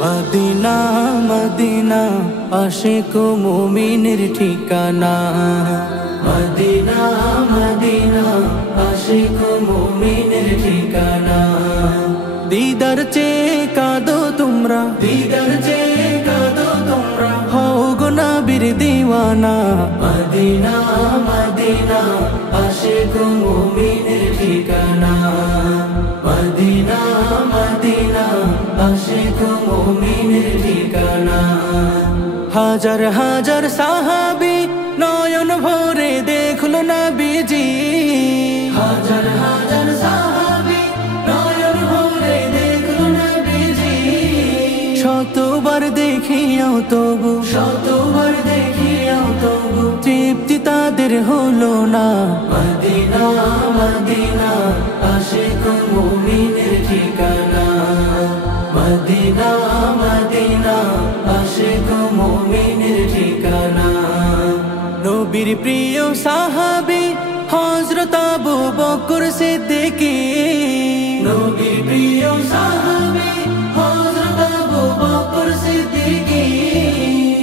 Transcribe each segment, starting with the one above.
Medina Medina Ashiq মুমিনের ঠিকানা। Medina Medina Ashiq মুমিনের ঠিকানা। দিদার চেয়ে কাঁদো তোমরা, দিদার চেয়ে কাঁদো তোমরা, হও গো নবীর দিওয়ানা। মদিনা মদিনা আশিক মুমিনের ঠিকানা। মদিনা মদিনা আশিক মুমিনের ঠিকানা। হাজার হাজার সাহাবী নয়ন ভরে দেখলো নবীজি। হাজার হাজার সাহাবী নয়ন ভরে দেখলো নবীজি। শতবার দেখিয়াও তবু, শতবার দেখিয়াও তবু তৃপ্তি তাদের হলো না। মদিনা মদিনা আশিক মুমিনের ঠিকানা। মদিনা মদিনা আশিক মুমিনের ঠিকানা। নবীর প্রিয় সাহাবী হযরত আবু বকর সিদ্দিকী। নবীর প্রিয় সাহাবী হযরত আবু বকর সিদ্দিকী।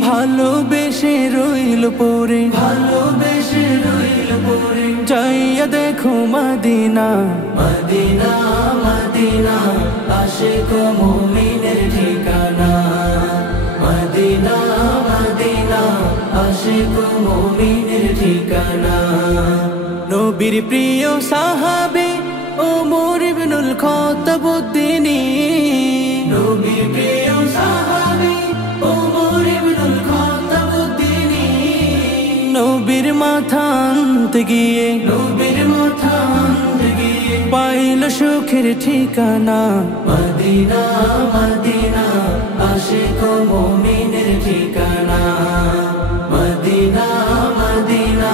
ভালোবেসে রইল পরে, ভালোবেসে রইল পরে, যাইয়া দেখো মদিনা। মদিনা মদিনা আশিক মুমিনের ঠিকানা। মদিনা মদিনা আশিক মুমিনের ঠিকানা। নবীর প্রিয় সাহাবী ওমর ইবনুল খাত্তাব উদ্দিনী। নবীর প্রিয় সাহাবী ওমর ইবনুল খাত্তাব উদ্দিনী। নবীর মাথা আনতে গিয়ে, নবীর মাথা আনতে গিয়ে পাইল সুখের ঠিকানা। মদিনা মদিনা আশিক মুমিনের ঠিকানা। মদিনা মদিনা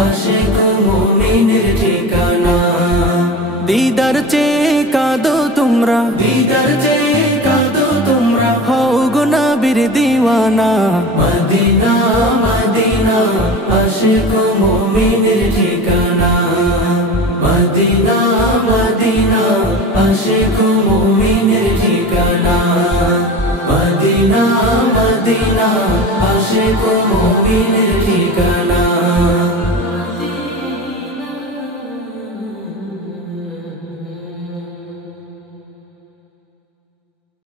আশিক মুমিনের ঠিকানা। দিদার চেয়ে কাঁদো তোমরা, দিদার চেয়ে কাঁদো তোমরা, হও গো নবীর দিওয়ানা। মদিনা মদিনা আশিক মুমিনের ঠিকানা। মদিনা মদিনা আশিক মুমিনের ঠিকানা। মদিনা মদিনা আশিক মুমিনের ঠিকানা।